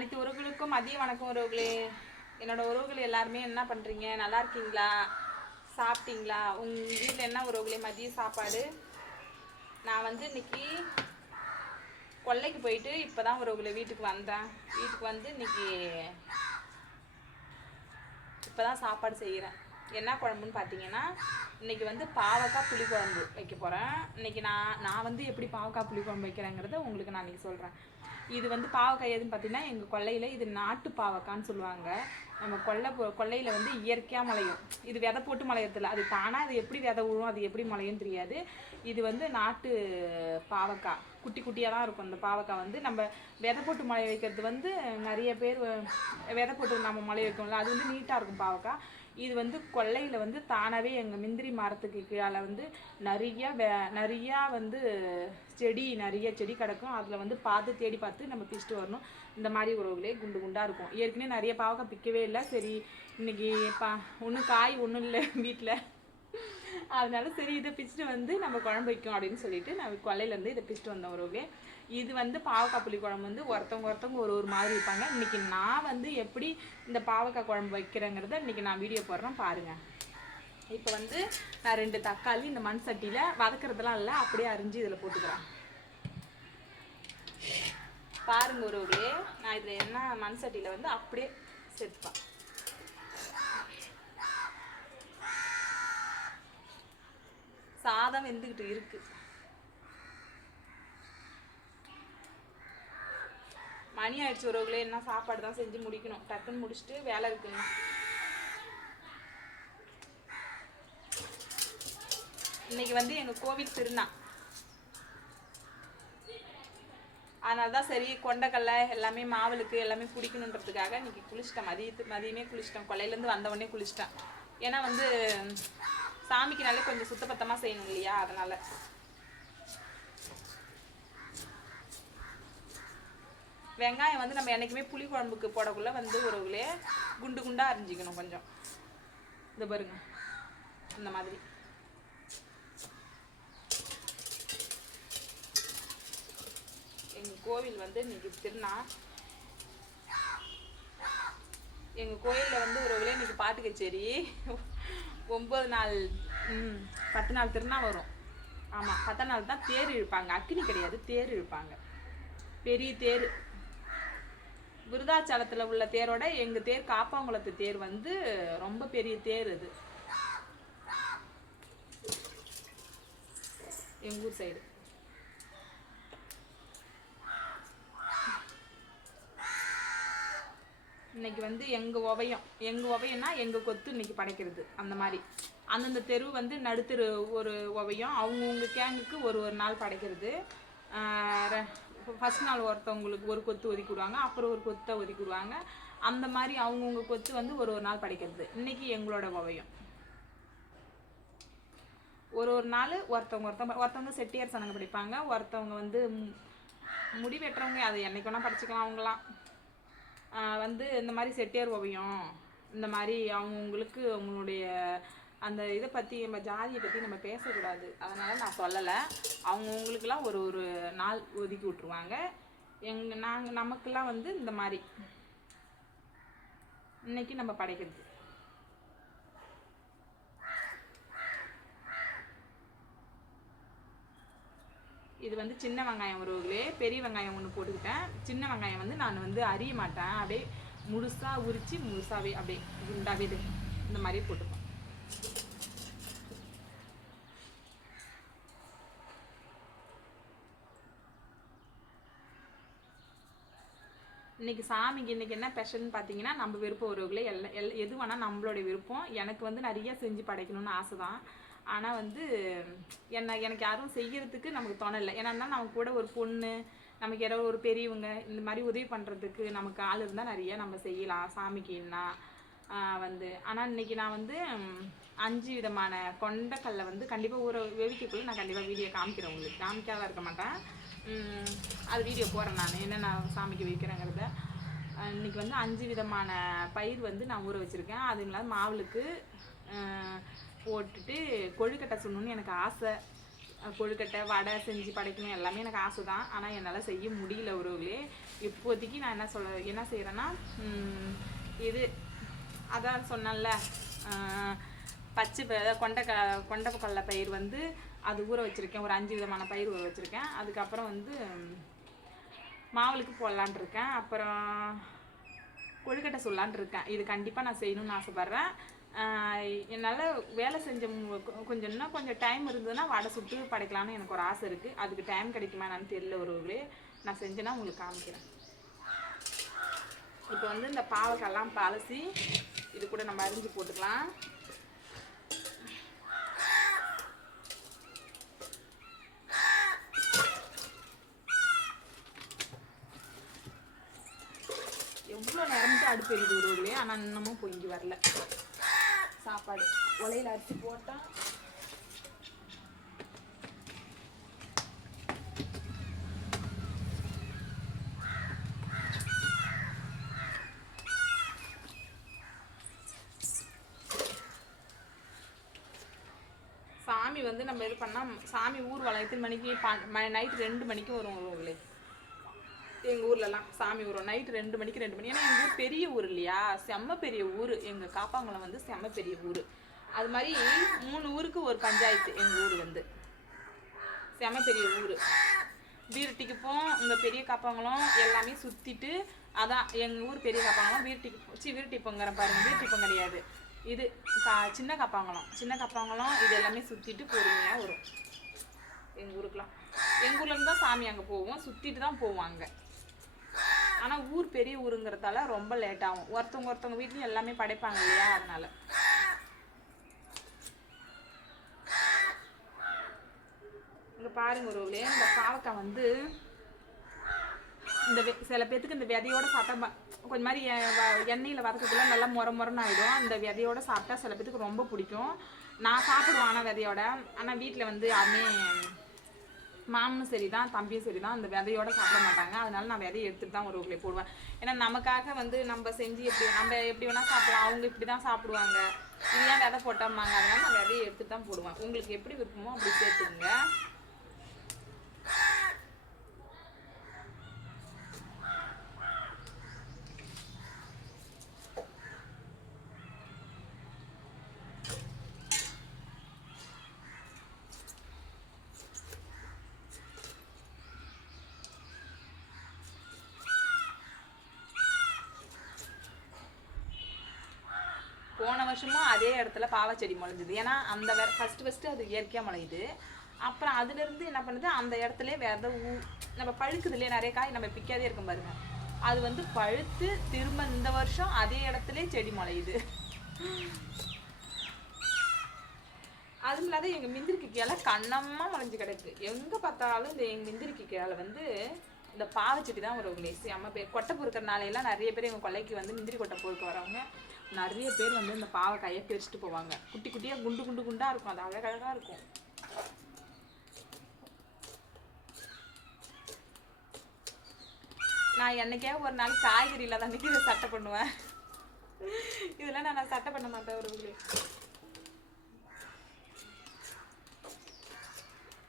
அனைத்து உறவுகளுக்கும் மதிய வணக்கம் உறவுகளே. என்னோட உறவுகள் எல்லாருமே என்ன பண்ணுறீங்க நல்லா இருக்கீங்களா? சாப்பிட்டீங்களா? உங்கள் வீட்டில் என்ன உறவுகளே? மதிய சாப்பாடு. நான் வந்து இன்னைக்கு கொல்லைக்கு போயிட்டு இப்போ தான் உறவுகளை வீட்டுக்கு வந்தேன். வீட்டுக்கு வந்து இன்னைக்கு இப்போ தான் சாப்பாடு செய்கிறேன் என்ன குழம்புன்னு பார்த்தீங்கன்னா இன்னைக்கு வந்து பாவக்காய் புளி குழம்பு வைக்க போகிறேன் இன்னைக்கு நான் நான் வந்து எப்படி பாவக்காய் புளி குழம்பு வைக்கிறேங்கிறத உங்களுக்கு நான் இன்றைக்கி சொல்கிறேன் இது வந்து பாவக்காய் எதுன்னு பார்த்தீங்கன்னா எங்கள் கொல்லையில் இது நாட்டு பாவக்கான்னு சொல்லுவாங்க. நம்ம கொல்லை கொல்லையில் வந்து இயற்கையாக முளையும் இது விதை போட்டு முளையறதில்ல அது தானாக அது எப்படி விதை விழும் அது எப்படி முளையும் தெரியாது. இது வந்து நாட்டு பாவக்காய். குட்டி குட்டியாக தான் இருக்கும் இந்த பாவக்காய் வந்து. நம்ம விதை போட்டு முளைய வைக்கிறது வந்து நிறைய பேர் வ- விதை போட்டு நம்ம முளைய வைக்கோம்ல அது வந்து நீட்டாக இருக்கும் பாவக்காய். இது வந்து கொல்லையில் வந்து தானாகவே எங்கள் முந்திரி மரத்துக்கு கீழே வந்து நிறைய வே நிறையா வந்து செடி நிறைய செடி கிடக்கும். அதில் வந்து பார்த்து தேடி பார்த்து நம்ம பிச்சுட்டு வரணும். இந்த மாதிரி உறவுகளே குண்டு குண்டாக இருக்கும். ஏற்கனவே நிறைய பாவக்காய் பிக்கவே இல்லை. சரி இன்னைக்கு பா ஒன்றும் காய் ஒன்றும் இல்லை வீட்டில் அதனால சரி இதை பிச்சுட்டு வந்து நம்ம குழம்பு வைக்கும் அப்படின்னு சொல்லிட்டு நான் கொல்லையிலேருந்து இதை பிச்சுட்டு வந்தோம் உறவுகளே. இது வந்து பாவக்காய் புளி குழம்பு வந்து ஒருத்தவங்க ஒருத்தவங்க ஒரு ஒரு மாதிரி வைப்பாங்க இன்னைக்கு நான் வந்து எப்படி இந்த பாவக்காய் குழம்பு வைக்கிறேங்கிறத இன்னைக்கு நான் வீடியோ போடுறேன் பாருங்க. இப்போ வந்து நான் ரெண்டு தக்காளி இந்த மண் சட்டியில் வதக்கிறதுலாம் இல்லை அப்படியே அரிஞ்சு இதில் போட்டுக்கிறேன். பாருங்க ஒரு நான் இதில் என்ன மண் சட்டியில் வந்து அப்படியே சேர்த்துப்பேன். சாதம் வெந்துக்கிட்டு இருக்குது மணி ஆயிடுச்சு உறவுகளே என்ன சாப்பாடு தான் செஞ்சு முடிக்கணும். டக்குன்னு முடிச்சுட்டு வேலை இருக்குங்க. இன்னைக்கு வந்து எங்க கோவில் திருநா அதனால தான் சரி கொண்டக்கடலை எல்லாமே மாவலுக்கு எல்லாமே பிடிக்கணுன்றதுக்காக இன்னைக்கு குளிச்சிட்டேன். மதியத்து மதியமே குளிச்சிட்டேன். கொல்லையிலேருந்து வந்த உடனே குளிச்சிட்டேன். ஏன்னா வந்து சாமிக்குனாலே கொஞ்சம் சுத்தபத்தமாக செய்யணும் இல்லையா? அதனால. வெங்காயம் வந்து நம்ம என்னைக்குமே புளி குழம்புக்கு போடக்குள்ள வந்து உறவுகளே குண்டு குண்டாக அரிஞ்சிக்கணும் கொஞ்சம். இந்த பாருங்க. இந்த மாதிரி. எங்கள் கோவில் வந்து இன்னைக்கு திருநா எங்கள் கோயிலில் வந்து உறவுகளே இன்னைக்கு பாட்டு கச்சேரி ஒம்பது நாள் பத்து நாள் திருநா வரும். ஆமாம் பத்தாம் நாள் தான் தேர் இழுப்பாங்க. அக்கினி கிடையாது தேர் இழுப்பாங்க. பெரிய தேர். விருதாச்சலத்தில் உள்ள தேரோட எங்கள் தேர் காப்பாங்குளத்து தேர் வந்து ரொம்ப பெரிய தேர் அது எங்கள் ஊர் சைடு. இன்னைக்கு வந்து எங்கள் உபயம் எங்கள் உபயம்னா எங்கள் கொத்து இன்னைக்கு படைக்கிறது அந்த மாதிரி. அந்தந்த தெரு வந்து நடுத்தெரு ஒரு ஓவியம் அவங்கவுங்க கேங்குக்கு ஒரு ஒரு நாள் படைக்கிறது. ஃபர்ஸ்ட் நாள் ஒருத்தவங்களுக்கு ஒரு கொத்து ஒதுக்கி விடுவாங்க அப்புறம் ஒரு கொத்தை ஒதுக்கி விடுவாங்க. அந்த மாதிரி அவங்கவுங்க கொத்து வந்து ஒரு ஒரு நாள் படைக்கிறது. இன்னைக்கு எங்களோட உபயம். ஒரு ஒரு நாள் ஒருத்தவங்க ஒருத்தவங்க ஒருத்தவங்க செட்டியார் சனங்க படிப்பாங்க. ஒருத்தவங்க வந்து முடி வெட்டுறவங்க அதை என்னைக்கு வேணால் படிச்சுக்கலாம் அவங்களாம் ஆஹ் வந்து இந்த மாதிரி செட்டியார் ஓவியம் இந்த மாதிரி அவங்கவுங்களுக்கு அவங்களுடைய அந்த இதை பற்றி நம்ம ஜாதியை பற்றி நம்ம பேசக்கூடாது. அதனால் நான் சொல்லலை. அவங்கவுங்களுக்கெல்லாம் ஒரு ஒரு நாள் ஒதுக்கி விட்ருவாங்க எங் நாங்கள் நமக்கெல்லாம் வந்து இந்த மாதிரி. இன்னைக்கு நம்ம படைக்கிறது. இது வந்து சின்ன வெங்காயம் உறவுகளே பெரிய வெங்காயம் ஒன்று போட்டுக்கிட்டேன். சின்ன வெங்காயம் வந்து நான் வந்து அறிய மாட்டேன். அப்படியே முழுசாக உரித்து முழுசாகவே அப்படியே குண்டாவே இது இந்த மாதிரி போட்டுப்பேன். இன்னைக்கு சாமிக்கு இன்றைக்கி என்ன ஸ்பெஷல்னு பார்த்தீங்கன்னா நம்ம விருப்பம் உறவுகளே எல்லா எல் எது வேணால் நம்மளுடைய விருப்பம். எனக்கு வந்து நிறைய செஞ்சு படைக்கணும்னு ஆசை தான் ஆனால் வந்து என்ன எனக்கு யாரும் செய்கிறதுக்கு நமக்கு தோணலை ஏன்னா நமக்கு கூட ஒரு பொண்ணு நமக்கு யாரோ ஒரு பெரியவங்க இந்த மாதிரி உதவி பண்ணுறதுக்கு நமக்கு ஆள் இருந்தால் நிறைய நம்ம செய்யலாம். சாமிக்குன்னா வந்து ஆனால் இன்னைக்கு நான் வந்து அஞ்சு விதமான கொண்டக்கல்லை வந்து கண்டிப்பாக ஊற வேவிக்கக்குள்ள நான் கண்டிப்பாக வீடியோ காமிக்கிறேன் உங்களுக்கு. காமிக்காத இருக்க மாட்டேன். அது வீடியோ போடுறேன் நான். என்னென்ன சாமிக்கு வைக்கிறேங்கிறத. இன்றைக்கி இன்னைக்கு வந்து அஞ்சு விதமான பயிர் வந்து நான் ஊற வச்சுருக்கேன். அதுங்களாம் மாவுளுக்கு போட்டுட்டு கொழுக்கட்டை சுடணும்னு எனக்கு ஆசை. கொழுக்கட்டை வடை செஞ்சு படைக்கணும் எல்லாமே எனக்கு ஆசை தான் ஆனால் என்னால் செய்ய முடியல ஒருவர்களே இப்போதைக்கு நான் என்ன சொல்ல என்ன செய்கிறேன்னா இது அதான் சொன்னேன்ல பச்சை ப கொண்ட க கொண்ட கடலை பயிர் வந்து அது ஊற வச்சுருக்கேன். ஒரு அஞ்சு விதமான பயிர் ஊற வச்சுருக்கேன். அதுக்கப்புறம் வந்து மாவுளுக்கு போடலான் இருக்கேன். அப்புறம் கொழுக்கட்டை சொல்லலான் இருக்கேன். இது கண்டிப்பாக நான் செய்யணும்னு ஆசைப்பட்றேன். என்னால் வேலை செஞ்ச கொஞ்சம் இன்னும் கொஞ்சம் டைம் இருந்ததுன்னா வடை சுட்டு படைக்கலான்னு எனக்கு ஒரு ஆசை இருக்குது அதுக்கு டைம் கிடைக்குமா என்னன்னு தெரியல ஒரு நான் செஞ்சேன்னா உங்களுக்கு காமிக்கிறேன். இப்போ வந்து இந்த பாவக்காய்லாம் பழசி இது கூட நம்ம அரிஞ்சு போட்டுக்கலாம். எவ்வளோ நேரம்ட்டு அடுப்பு எழுதி விடுவோம் இல்லையா ஆனால் இன்னமும் பொங்கி வரல. சாப்பாடு. உலையில அரிசி போட்டால் சாமி வந்து நம்ம இது பண்ணால் சாமி ஊர்வலம் எத்தனை மணிக்கு நைட் ரெண்டு மணிக்கு வரும் உறவுகளே. எங்கள் ஊர்லலாம் சாமி வரும் நைட்டு ரெண்டு மணிக்கு ரெண்டு மணி. ஏன்னா எங்கள் ஊர் பெரிய ஊர் இல்லையா? செம்ம பெரிய ஊர். எங்கள் காப்பாங்குளம் வந்து செம்ம பெரிய ஊர். அது மாதிரி மூணு ஊருக்கு ஒரு பஞ்சாயத்து எங்கள் ஊர் வந்து. செம பெரிய ஊர். வீரட்டிக்கு போம் இங்கே பெரிய காப்பாங்குளம் எல்லாமே சுற்றிட்டு அதான் எங்கள் ஊர் பெரிய காப்பாங்குளம் வீரட்டிக்கு போச்சு சி வீரட்டி பொங்கறேன் பாருங்க. பொங்க கிடையாது. இது கா சின்ன காப்பாங்குளம் சின்ன காப்பாங்குளம் இது எல்லாமே சுற்றிட்டு பொறுமையாக வரும். எங்கள் ஊருக்குலாம் எங்கள் ஊர்லேருந்து தான் சாமி அங்கே போவோம். சுற்றிட்டு தான் போவோம் அங்கே. ஆனால் ஊர் பெரிய ஊருங்கிறதால ரொம்ப லேட் ஆகும். ஒருத்தவங்க ஒருத்தவங்க வீட்லையும் எல்லாமே படைப்பாங்க இல்லையா? அதனால. இங்கே பாருங்க ஒரு இந்த பாவக்காய் வந்து இந்த சில பேர்த்துக்கு இந்த விதையோட சாப்பிட்டா கொஞ்சம் மாதிரி எ- வ- எண்ணெயில் வதக்கக்குள்ள நல்லா முற முறன்னு ஆகிடும் அந்த விதையோட சாப்பிட்டா சில பேத்துக்கு ரொம்ப பிடிக்கும். நான் சாப்பிடுவேன் ஆனால் விதையோட. ஆனால் வீட்டில் வந்து யாருமே மாமனும் சரி தான் தம்பியும் சரி தான் அந்த விதையோட சாப்பிட மாட்டாங்க. அதனால நான் விதையை எடுத்துட்டு தான் ஒரு உருளை போடுவேன். ஏன்னா நமக்காக வந்து நம்ம செஞ்சு எப்படி நம்ம எப்படி வேணால் சாப்பிடலாம். அவங்க இப்படி தான் சாப்பிடுவாங்க. இது ஏன் விதை போட்டாமாங்க அதனால நான் விதையை எடுத்துட்டு தான் போடுவேன். உங்களுக்கு எப்படி விருப்பமோ அப்படி சேர்த்துக்குங்க. போன வருஷமும் அதே இடத்துல பாவச்செடி முளைஞ்சுது. ஏன்னா அந்த வேற ஃபஸ்ட்டு ஃபஸ்ட்டு அது இயற்கையாக முளையுது. அப்புறம் அதுலேருந்து என்ன பண்ணுது? அந்த இடத்துல விதை ஊ நம்ம பழுக்குது இல்லையா? நிறைய காய் நம்ம பிக்காதே இருக்கும் பாருங்க. அது வந்து பழுத்து திரும்ப இந்த வருஷம் அதே இடத்துல செடி முளையுது. அதுவும் இல்லாத எங்கள் மிந்திரிக்கு கீழே கண்ணமாக முளைஞ்சு கிடக்கு. எங்கே பார்த்தாலும் இந்த எங்கள் மிந்திரிக்கு கீழே வந்து இந்த பாவச்செடி தான் ஒரு கிளேசி அம்மா பேர் கொட்டை பொறுக்கிறனாலையெல்லாம் நிறைய பேர் எங்கள் கொல்லைக்கு வந்து முந்திரி கொட்டை பொறுக்க வரவங்க. நிறைய பேர் வந்து இந்த பாவக்காயை பிரிச்சுட்டு போவாங்க. குட்டி குட்டியாக குண்டு குண்டு குண்டாக இருக்கும். அது அழகழகாக இருக்கும். நான் என்னைக்கே ஒரு நாள் காய்கறி இல்லாத அன்னைக்கு இதை சட்டை பண்ணுவேன். இதெல்லாம் நான் நான் சட்டை பண்ண மாட்டேன் ஒரு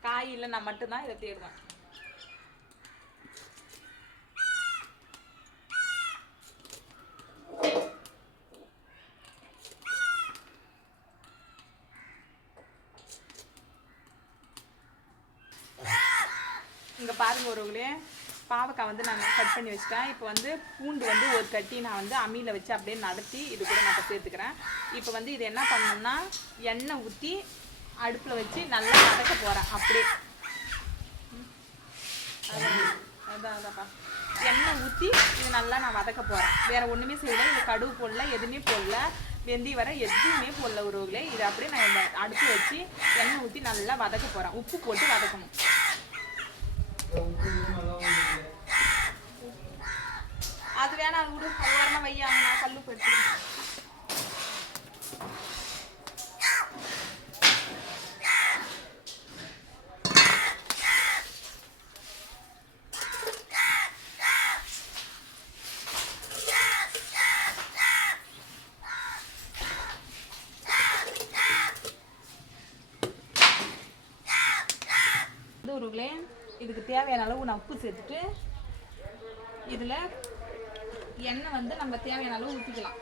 காய் இல்லை நான் மட்டும்தான் இதை தேடுவேன். இங்கே பாருங்க ஒருவங்களே பாவக்காய் வந்து நான் கட் பண்ணி வச்சிட்டேன். இப்போ வந்து பூண்டு வந்து ஒரு கட்டி நான் வந்து அம்மியில் வச்சு அப்படியே நடத்தி இது கூட நான் சேர்த்துக்கிறேன். இப்போ வந்து இது என்ன பண்ணணும்னா எண்ணெய் ஊற்றி அடுப்பில் வச்சு நல்லா நடக்க போகிறேன் அப்படியே. அதான் அதான்ப்பா. எண்ணெய் ஊற்றி இது நல்லா நான் வதக்க போகிறேன் வேறு ஒன்றுமே செய்யல. இது கடுகு போடல எதுவுமே போடல. வெந்தி வர எதுவுமே போடல உறவுகளே இது அப்படியே நான் அடுப்பு வச்சு எண்ணெய் ஊற்றி நல்லா வதக்க போகிறேன் உப்பு போட்டு வதக்கணும். தேவையான அளவு நான் உப்பு சேர்த்துட்டு இதில் எண்ணெய் வந்து நம்ம தேவையான அளவு ஊற்றிக்கலாம்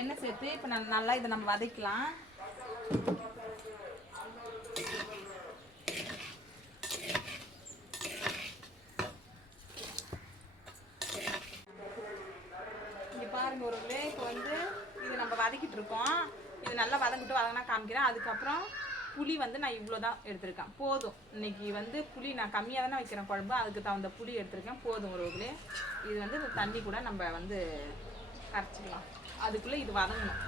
எண்ணெய் சேர்த்து இப்போ நான் நல்லா இதை நம்ம வதக்கலாம். இங்கே பாருங்க ஒரு இப்போ வந்து இது நம்ம வதக்கிட்டு இருக்கோம். இது நல்லா வதங்கிட்டு வதங்கினா காமிக்கிறேன். அதுக்கப்புறம் புளி வந்து நான் இவ்வளோ தான் எடுத்திருக்கேன். போதும். இன்னைக்கு வந்து புளி நான் கம்மியாக தானே வைக்கிறேன் குழம்பு. அதுக்கு தகுந்த புளி எடுத்திருக்கேன். போதும் ஒரு இது வந்து இந்த தண்ணி கூட நம்ம வந்து கரைச்சிக்கலாம். அதுக்குள்ளே இது வதங்கணும்.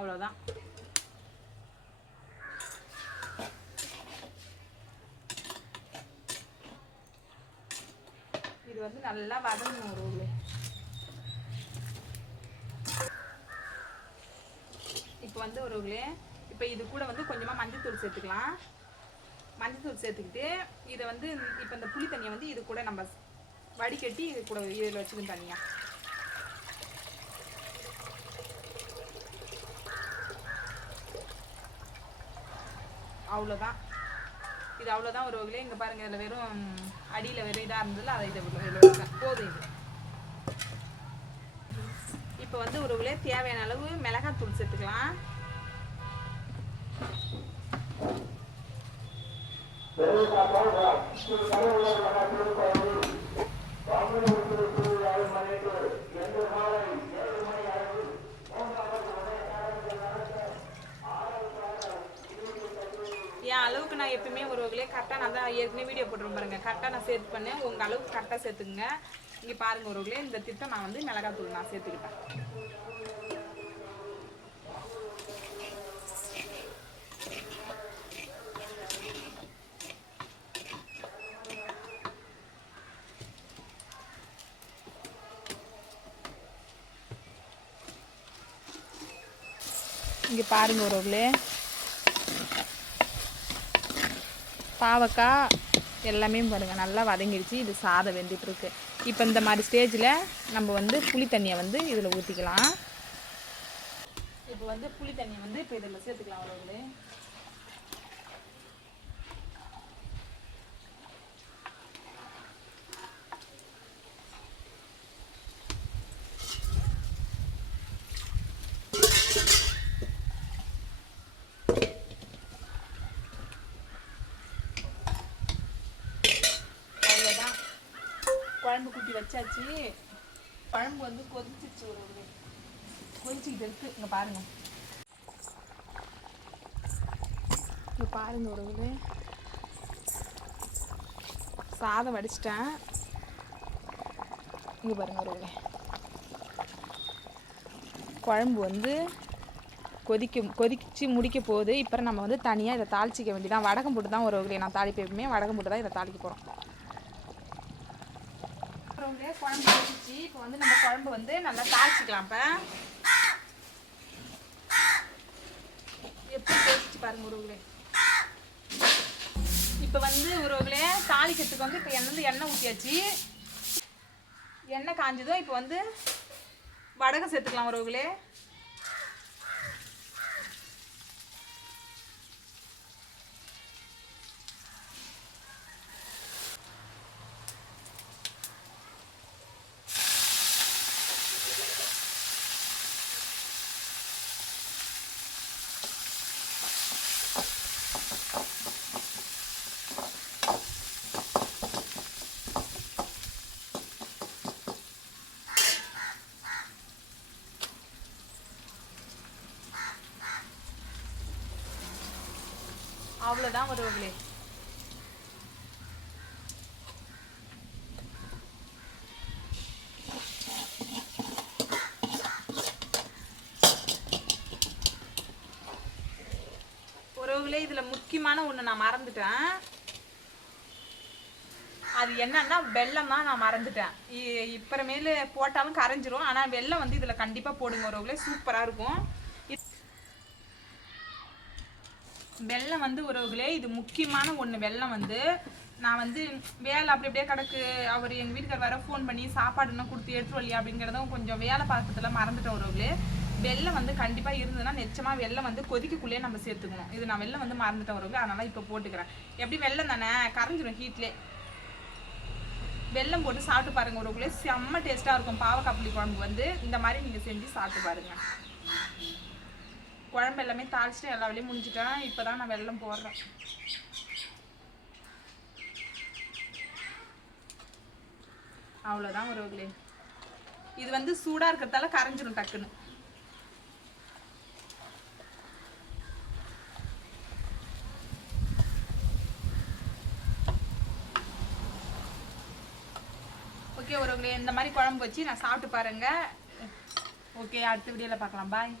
அவ்வளோதான் இது வந்து நல்லா வதங்கணும் ஒரு இப்போ வந்து ஒரு இப்போ இது கூட வந்து கொஞ்சமாக மஞ்சத்தூள் சேர்த்துக்கலாம். மஞ்சத்தூள் சேர்த்துக்கிட்டு இதை வந்து இப்போ இந்த புளி தண்ணியை வந்து இது கூட நம்ம வடிகட்டி இது கூட இதில் வச்சுக்கணும் தனியாக அவ்வளோதான் இது அவ்வளோதான் ஒரு வகையிலே. இங்கே பாருங்கள் இதில் வெறும் அடியில் வெறும் இதாக இருந்ததில்ல அதை இதை இதில் போதும் இது. இப்போ வந்து ஒரு வகையிலே தேவையான அளவு மிளகாத்தூள் சேர்த்துக்கலாம். என் அளவுக்கு நான் எப்பயுமே ஒரு வகையிலே கரெக்டாக நான் தான் ஏற்கனவே வீடியோ போட்டுருவோம் பாருங்க. கரெக்டாக நான் சேர்த்து பண்ணேன். உங்கள் அளவுக்கு கரெக்டாக சேர்த்துக்குங்க. இங்கே பாருங்கள் ஒரு இந்த திட்டம் நான் வந்து மிளகாத்தூள் நான் சேர்த்துக்கிட்டேன். இங்கே பாருங்க ஒரு பாவக்காய் எல்லாமே பாருங்கள் நல்லா வதங்கிடுச்சு இது சாதம் வெந்துட்டுருக்கு. இப்போ இந்த மாதிரி ஸ்டேஜில் நம்ம வந்து புளி தண்ணியை வந்து இதில் ஊற்றிக்கலாம் இப்போ வந்து புளி தண்ணியை வந்து இப்போ இதில் சேர்த்துக்கலாம் அவ்வளோ குழம்பு குட்டி வச்சாச்சு குழம்பு வந்து கொதிச்சிச்சு ஒரு கொதிச்சுக்கிட்டு இருக்கு. இங்கே பாருங்க. இங்கே பாருங்க ஒரு சாதம் வடிச்சிட்டேன். இங்கே பாருங்க ஒரு குழம்பு வந்து கொதிக்கும் கொதிச்சு முடிக்க போகுது. இப்போ நம்ம வந்து தனியாக இதை தாளிச்சிக்க வேண்டியதான் வடகம் போட்டு தான் ஒரு நான் தாளிப்பேன். வடகம் போட்டு தான் இதை தாளிக்க போகிறோம் குழம்பு வச்சிச்சு. இப்போ வந்து நம்ம குழம்பு வந்து நல்லா தாளிச்சிக்கலாம் இப்போ. எப்படி பேசிச்சு பாருங்க உருவுகளே இப்போ வந்து உருவுகளே தாளிக்கிறதுக்கு வந்து இப்போ எண்ணெய் எண்ணெய் ஊற்றியாச்சு எண்ணெய் காஞ்சதும் இப்போ வந்து வடகம் சேர்த்துக்கலாம் உறவுகளே அவ்வளோதான் உறவுகளே உறவுகளே இதில் முக்கியமான ஒன்று நான் மறந்துட்டேன். அது என்னன்னா வெள்ளம் தான் நான் மறந்துட்டேன். இப்புறமேலு போட்டாலும் கரைஞ்சிரும். ஆனால் வெள்ளம் வந்து இதில் கண்டிப்பாக போடுங்க உறவுகளே சூப்பராக இருக்கும். வெள்ளம் வந்து உறவுகளே இது முக்கியமான ஒன்று வெல்லம் வந்து நான் வந்து வேலை அப்படி அப்படியே கிடக்கு. அவர் எங்கள் வீட்டுக்கார் வர ஃபோன் பண்ணி சாப்பாடு கொடுத்து எடுத்து வரலையா அப்படிங்கிறதும் கொஞ்சம் வேலை பார்க்கறதுல மறந்துட்ட உறவுகளே. வெள்ளம் வந்து கண்டிப்பாக இருந்ததுன்னா நிச்சயமாக வெள்ளம் வந்து கொதிக்கக்குள்ளேயே நம்ம சேர்த்துக்கணும். இது நான் வெள்ளம் வந்து மறந்துட்ட உறவுகளே. அதனால் இப்போ போட்டுக்கிறேன். எப்படி வெள்ளம் தானே? கரைஞ்சிரும் ஹீட்லேயே வெல்லம் போட்டு சாப்பிட்டு பாருங்க உறவுகளே. செம்ம டேஸ்ட்டாக இருக்கும். பாவக்காய் புளி குழம்பு வந்து இந்த மாதிரி நீங்கள் செஞ்சு சாப்பிட்டு பாருங்கள் குழம்பு எல்லாமே தாளிச்சிட்டு எல்லா வேலையும் முடிஞ்சிட்டேன் இப்போ தான் நான் வெள்ளம் போடுறேன். அவ்வளோதான் உறவுகளே. இது வந்து சூடாக இருக்கிறதால கரைஞ்சிடும் டக்குன்னு. ஓகே உறவுகளே இந்த மாதிரி குழம்பு வச்சு நான் சாப்பிட்டு பாருங்கள் ஓகே அடுத்த வீடியோவில் பார்க்கலாம். பாய்